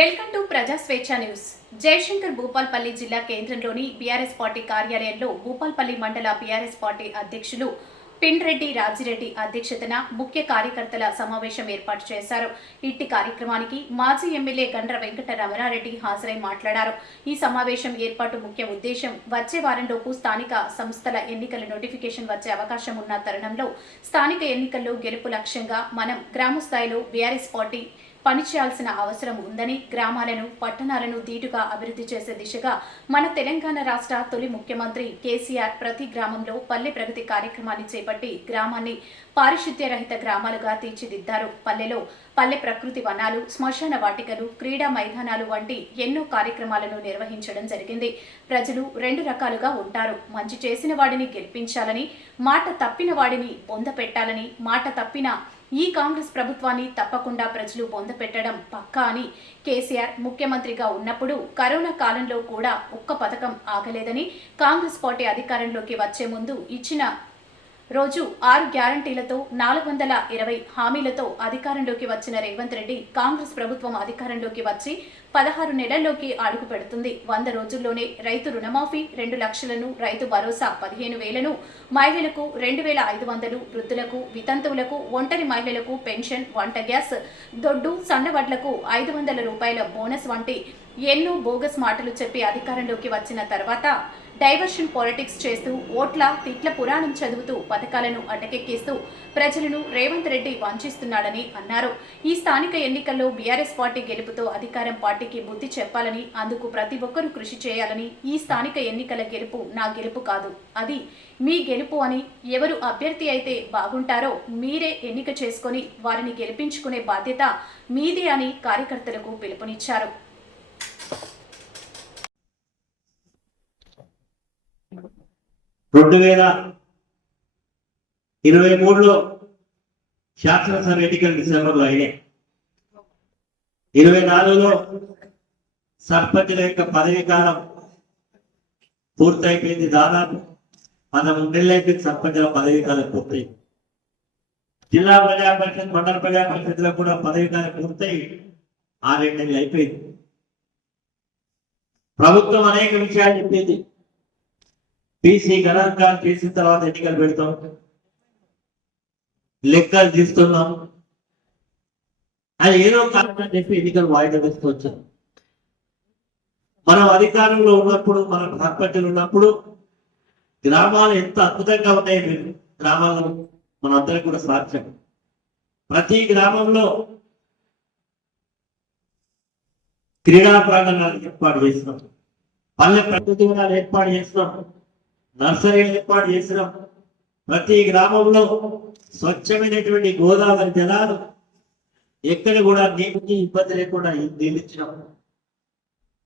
Welcome to Prajaswechcha news. Jayashankar Bhupalpally జిల్లా కేంద్రంలోని BRS party కార్యాలయంలో భూపాల్పల్లి మండల బీఆర్ఎస్ పార్టీ అధ్యక్షులు పిండ్రెడ్డి రాజిరెడ్డి అధ్యక్షతన ముఖ్య కార్యకర్తల సమావేశం ఏర్పాటు చేశారు. ఇట్టి కార్యక్రమానికి మాజీ ఎమ్మెల్యే గండ్ర వెంకట రమణారెడ్డి హాజరై మాట్లాడారు. ఈ సమావేశం ఏర్పాటు ముఖ్య ఉద్దేశం వచ్చే వారంలోపు స్థానిక సంస్థల ఎన్నికల నోటిఫికేషన్ వచ్చే అవకాశం ఉన్న తరుణంలో స్థానిక ఎన్నికల్లో గెలుపు లక్ష్యంగా మనం గ్రామ స్థాయిలో బీఆర్ఎస్ పార్టీ పనిచేయాల్సిన అవసరం ఉందని గ్రామాలను పట్టణాలను ధీటుగా అభివృద్ధి చేసే దిశగా మన తెలంగాణ రాష్ట్ర తొలి ముఖ్యమంత్రి కేసీఆర్ ప్రతి గ్రామంలో పల్లె ప్రగతి కార్యక్రమాన్ని చేపట్టి గ్రామాన్ని పారిశుద్ధ్య రహిత గ్రామాలుగా తీర్చిదిద్దారు. పల్లెలో పల్లె ప్రకృతి వనాలు శ్మశాన వాటికలు క్రీడా మైదానాలు వంటి ఎన్నో కార్యక్రమాలను నిర్వహించడం జరిగింది. ప్రజలు రెండు రకాలుగా ఉంటారు. మంచి చేసిన వాడిని గెలిపించాలని మాట తప్పిన వాడిని పొందపెట్టాలని మాట తప్పిన ఈ కాంగ్రెస్ ప్రభుత్వాన్ని తప్పకుండా ప్రజలు బొందపెట్టడం పక్కా అని కేసీఆర్ ముఖ్యమంత్రిగా ఉన్నప్పుడు కరోనా కాలంలో కూడా ఒక్క పథకం ఆగలేదని కాంగ్రెస్ పార్టీ అధికారంలోకి వచ్చే ముందు ఇచ్చిన రోజు ఆరు గ్యారంటీలతో నాలుగు వందల ఇరవై హామీలతో అధికారంలోకి వచ్చిన రేవంత్ రెడ్డి కాంగ్రెస్ ప్రభుత్వం అధికారంలోకి వచ్చి పదహారు నెలల్లోకి అడుగు పెడుతుంది. వంద రోజుల్లోనే రైతు రుణమాఫీ రెండు లక్షలను రైతు భరోసా పదిహేను వేలను మహిళలకు రెండు వేల ఐదు వందలు వృద్ధులకు వితంతువులకు ఒంటరి మహిళలకు పెన్షన్ వంట గ్యాస్ దొడ్డు సన్నవడ్లకు ఐదు వందల రూపాయల బోనస్ వంటి ఎన్నో బోగస్ మాటలు చెప్పి అధికారంలోకి వచ్చిన తర్వాత డైవర్షన్ పాలిటిక్స్ చేస్తూ ఓట్ల తిట్ల పురాణం చదువుతూ పథకాలను అటకెక్కిస్తూ ప్రజలను రేవంత్ రెడ్డి వంచిస్తున్నాడని అన్నారు. ఈ స్థానిక ఎన్నికల్లో బీఆర్ఎస్ పార్టీ గెలుపుతో అధికారం పార్టీకి బుద్ధి చెప్పాలని అందుకు ప్రతి ఒక్కరూ కృషి చేయాలని ఈ స్థానిక ఎన్నికల గెలుపు నా గెలుపు కాదు. అది మీ గెలుపు అని ఎవరు అభ్యర్థి అయితే బాగుంటారో మీరే ఎన్నిక చేసుకొని వారిని గెలిపించుకునే బాధ్యత మీదే అని కార్యకర్తలకు పిలుపునిచ్చారు. రెండు వేల ఇరవై మూడులో శాసనసభ ఎన్నికలు డిసెంబర్లో అయినాయి. ఇరవై నాలుగులో సర్పంచుల యొక్క పదవి కాలం పూర్తయిపోయింది. దాదాపు పదమూడు నెలలు అయిపోయింది సర్పంచుల పదవి కాలం పూర్తయింది జిల్లా ప్రజా పరిషత్ మండల ప్రజా పరిషత్లో కూడా పదవి కాలం పూర్తయి ఆ నెలలు అయిపోయింది. ప్రభుత్వం అనేక విషయాలు చెప్పింది. బీసీ గణాంకాలు చేసిన తర్వాత ఎన్నికలు పెడతాం. లెక్కలు తీస్తున్నాం. అది ఏదో కారణం చెప్పి ఎన్నికలు వాయిదా వేస్తూ వచ్చాం. మనం అధికారంలో ఉన్నప్పుడు మన సర్పంచులు ఉన్నప్పుడు గ్రామాలు ఎంత అద్భుతంగా ఉన్నాయి మీరు గ్రామాల్లో మనందరం కూడా సాధ్యం ప్రతి గ్రామంలో క్రీడా ప్రాంగణాలు ఏర్పాటు చేసినాం పల్లె ప్రకృతి ఏర్పాటు చేసినాం నర్సరీలు ఏర్పాటు చేసినాం. ప్రతి గ్రామంలో స్వచ్ఛమైనటువంటి గోదావరి జలాలు ఎక్కడ కూడా నీటికి ఇబ్బంది లేకుండా నిలిచినాం.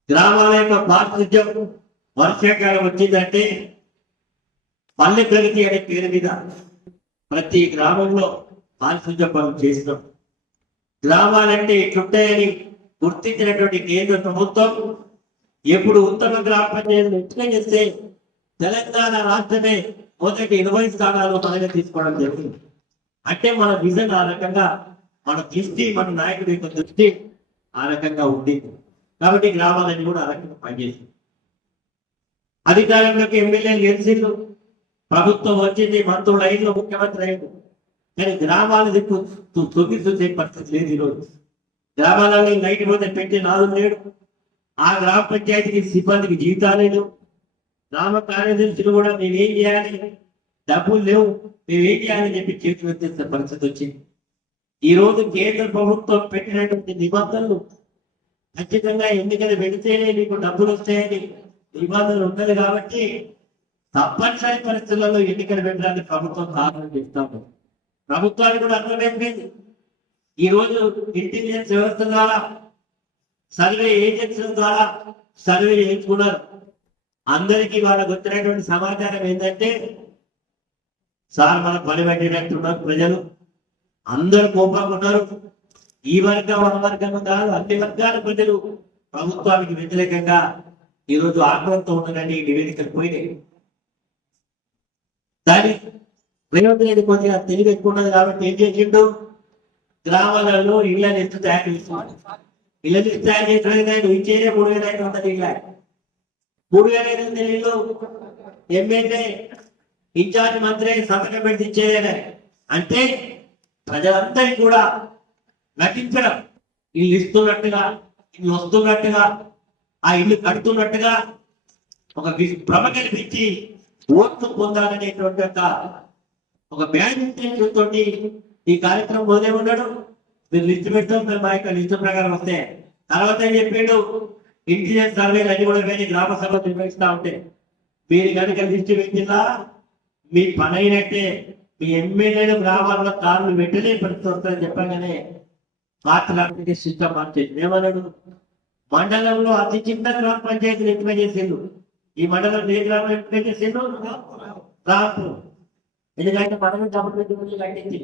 గ్రామాల యొక్క ప్రాతినిధ్యం వర్షాకాలం వచ్చిందంటే పల్లె ప్రగతి అనే పేరు మీద ప్రతి గ్రామంలో పారిశుద్ధ్య పనులు చేసినాం. గ్రామాలంటే ఇట్లుంటాయని గుర్తించినటువంటి కేంద్ర ప్రభుత్వం ఎప్పుడు ఉత్తమ గ్రామ పంచాయతీలు ఎట్లా చేస్తే తెలంగాణ రాష్ట్రమే మొదటి ఇరవై స్థానాలు మనమే తీసుకోవడం జరిగింది. అంటే మన విజన్ ఆ రకంగా మన దృష్టి మన నాయకుడి యొక్క దృష్టి ఆ రకంగా ఉండింది. కాబట్టి గ్రామాలన్నీ కూడా ఆ రకంగా పనిచేసింది. అధికారంలోకి ఎమ్మెల్యేలు గెలిచిండ్రు ప్రభుత్వం వచ్చింది మంత్రులు ఐదులో ముఖ్యమంత్రి అయిండు కానీ గ్రామాల దిక్కు తు- చూసే పరిస్థితి లేదు ఈరోజు. గ్రామాలలో నైట్ పోతే పెట్టి నాదు లేడు. ఆ గ్రామ పంచాయతీకి సిబ్బందికి జీవితాలేదు లేవు. గ్రామ కార్యదర్శులు కూడా మేమేం చేయాలి? డబ్బులు లేవు. మేమేం చేయాలని చెప్పి చేతులు ఎత్తేసిన పరిస్థితి వచ్చింది. ఈ రోజు కేంద్ర ప్రభుత్వం పెట్టినటువంటి నిబంధనలు ఖచ్చితంగా ఎన్నికలు పెడితేనే మీకు డబ్బులు వస్తాయని నిబంధనలు ఉన్నది కాబట్టి తప్పనిసరి పరిస్థితులలో ఎన్నికలు పెట్టడానికి ప్రభుత్వం కారణం చేస్తాము. ప్రభుత్వానికి కూడా అర్థమైపోయింది ఈరోజు ఇంటెలిజెన్స్ వ్యవస్థ ద్వారా సర్వే ఏజెన్సీల ద్వారా సర్వే చేయించుకున్నారు. అందరికీ వాళ్ళకు వచ్చినటువంటి సమాచారం ఏంటంటే సార్ మన పనిపెట్టినట్టున్నారు ప్రజలు. అందరు కోపంగా ఉన్నారు. ఈ వర్గం ఆ వర్గం కాదు అన్ని వర్గాల ప్రజలు ప్రభుత్వానికి వ్యతిరేకంగా ఈరోజు ఆగ్రహంతో ఉన్నారని నివేదికలు పోయినాయి. దాని రేవంత్ కొద్దిగా తెలివి ఎక్కువ ఉన్నది కాబట్టి ఏం చేసిండు? గ్రామాలలో ఇళ్ళని ఎత్తు తయారు చేస్తున్నాడు ఇళ్ళని తయారు చేసిన ఇచ్చేదే మూడు వేల ఐదు వందలు ఇళ్ళ మూడు వేల ఐదు వందల ఇల్లు ఎమ్మెల్యే ఇన్ఛార్జ్ మంత్రి సంతకం పెట్టి ఇచ్చేదే అంటే ప్రజలందరికీ కూడా నటించడం. ఇల్లు ఇస్తున్నట్టుగా ఇల్లు వస్తున్నట్టుగా ఆ ఇల్లు కడుతున్నట్టుగా ఒక భ్రమ కల్పించి ఓట్లు పొందాలనేటువంటి ఒక ఒక బ్యాడ్ తోటి ఈ కార్యక్రమం మొదలే ఉన్నాడు మీరు లిస్ట్ పెట్టడం మేము మా యొక్క లిస్ట్ ప్రకారం వస్తే. తర్వాత ఏం చెప్పిండు? ఇంటెలిజెన్స్ సర్వేలు అన్ని కూడా వెళ్ళి గ్రామ సభ నిర్వహిస్తూ ఉంటే మీరు కనుక లిస్ట్ పెట్టినా మీ పని అయినట్టే మీ ఎమ్మెల్యేలు గ్రామాల్లో కార్లు పెట్టలే పరిస్థితి వస్తుందని చెప్పగానే మాట్లాడితే సిస్టమ్ మార్చేది. ఏమన్నాడు? మండలంలో అతి చిన్న గ్రామ పంచాయతీలు ఎంపిక చేసిండు ఈ మండలం ఏ గ్రామం ఎంపిక చేసిండు రాంపూర్. ఎందుకంటే మనం డబ్బులు గురించి కట్టించి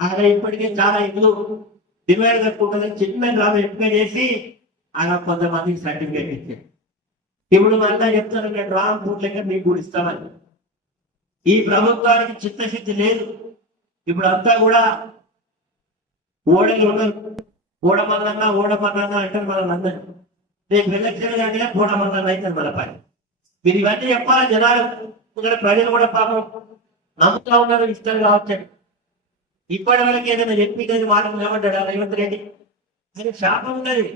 అక్కడ ఇప్పటికే చాలా ఇల్లు డిమాండ్ కట్టుకుంటుందని చిన్న గ్రామం ఎంపిక చేసి అలా కొంతమందికి సర్టిఫికేట్ ఇచ్చారు. ఇప్పుడు మళ్ళా చెప్తాను నేను రాంపూర్ లెక్క మీకు కూడా ఇస్తామని. ఈ ప్రభుత్వానికి చిత్తశుద్ధి లేదు. ఇప్పుడు అంతా కూడా ఓడలు ఉండరు. ఓడమల్లన్నా ఓడమల్లన్నా అంటారు మన అందరం రేపు ఎలక్షన్ కానీ ఓడమల్లన్నా అయితే మన పని. మీరు ఇవన్నీ చెప్పాలి జనాలు? ప్రజలు కూడా పాపం నమ్ముతా ఉన్నారు ఇస్తారు కావచ్చు ఇప్పటి వరకు ఏదైనా చెప్పి మాట నిలబడ్డా రేవంత్ రెడ్డి? ఆయన శాపం ఉన్నది.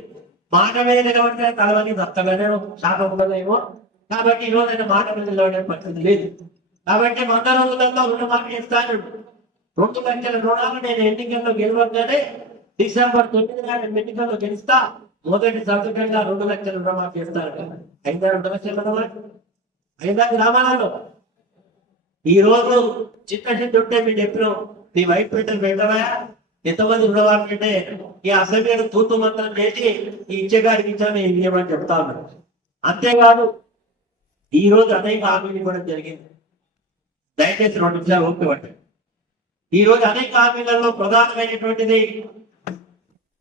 మాట మీద నిలబడితే తలవని దత్తగానే శాపం కాబట్టి ఈ రోజు ఆయన మాట మీద నిలబడే పరిస్థితి లేదు. కాబట్టి వంద రోజులలో రుణమాఫీ ఇస్తాను రెండు లక్షల రుణాలు నేను ఎన్నికల్లో గెలవగానే డిసెంబర్ తొమ్మిది నాడు ఎన్నికల్లో గెలుస్తా. మొదటి సంతకంగా రెండు లక్షల రుణమాఫీ ఇస్తాను అయిందా రెండు లక్షల రుణమాఫీ. అయిందా గ్రామాలలో. ఈ రోజు చిత్తశుద్ధి ఉంటే మీరు ఎప్పుడు నీ వైపు పెట్టిన పెట్టవా? ఎంతమంది రుణమాఫీ అంటే ఈ అసభ్యుడు తూతు మంత్రం చేసి ఈ ఇచ్చేగాడికి ఇచ్చాను ఇవ్వమని చెప్తా ఉన్నారు. అంతేకాదు ఈ రోజు అనేక హామీలు ఇవ్వడం జరిగింది. దయచేసి రెండు నిమిషాలు ఓపిక ఈ రోజు అనేక హామీలలో ప్రధానమైనటువంటిది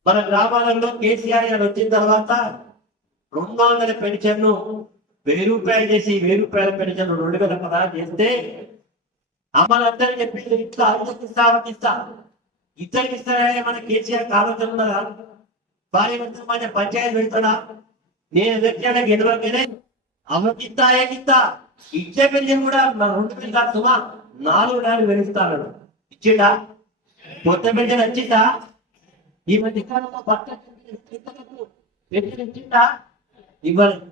మన గ్రామాలలో కేసీఆర్ గారు వచ్చిన తర్వాత రెండు వందల పెన్షన్ వెయ్యి రూపాయలు చేసి వెయ్యి రూపాయల పెన్షన్ రెండు వేల పదహారు చేస్తే అమ్మలందరూ చెప్పింది ఇట్లా అందరికిస్తా ఆలోచిస్తా. ఇద్దరికి ఇస్తారా మన కేసీఆర్ కావాల్సి ఉన్నదా భార్య మన పంచాయతీ పెడతాడా నేను ఎదుర్కొనే గెలవగానే అమ్మకిస్తా ఏకిస్తా? ఇచ్చే పెళ్ళి కూడా మన రెండు పెళ్ళి కాదు సుమా. నాలుగు నాలుగు వెలుస్తాను ఇచ్చిండా? కొత్త పెళ్ళి నచ్చిందా? ఈ మధ్య కాలంలో భర్త పెన్షన్ ఇవ్వలేదు.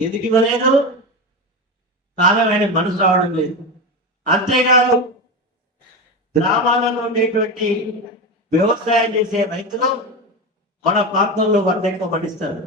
ఎందుకు ఇవ్వలేదు? కాలం ఆయన మనసు రావడం లేదు. అంతేకాదు గ్రామాలలో ఉండేటువంటి వ్యవసాయం చేసే రైతులు మన ప్రాంతంలో వంద ఎక్కువ పండిస్తారు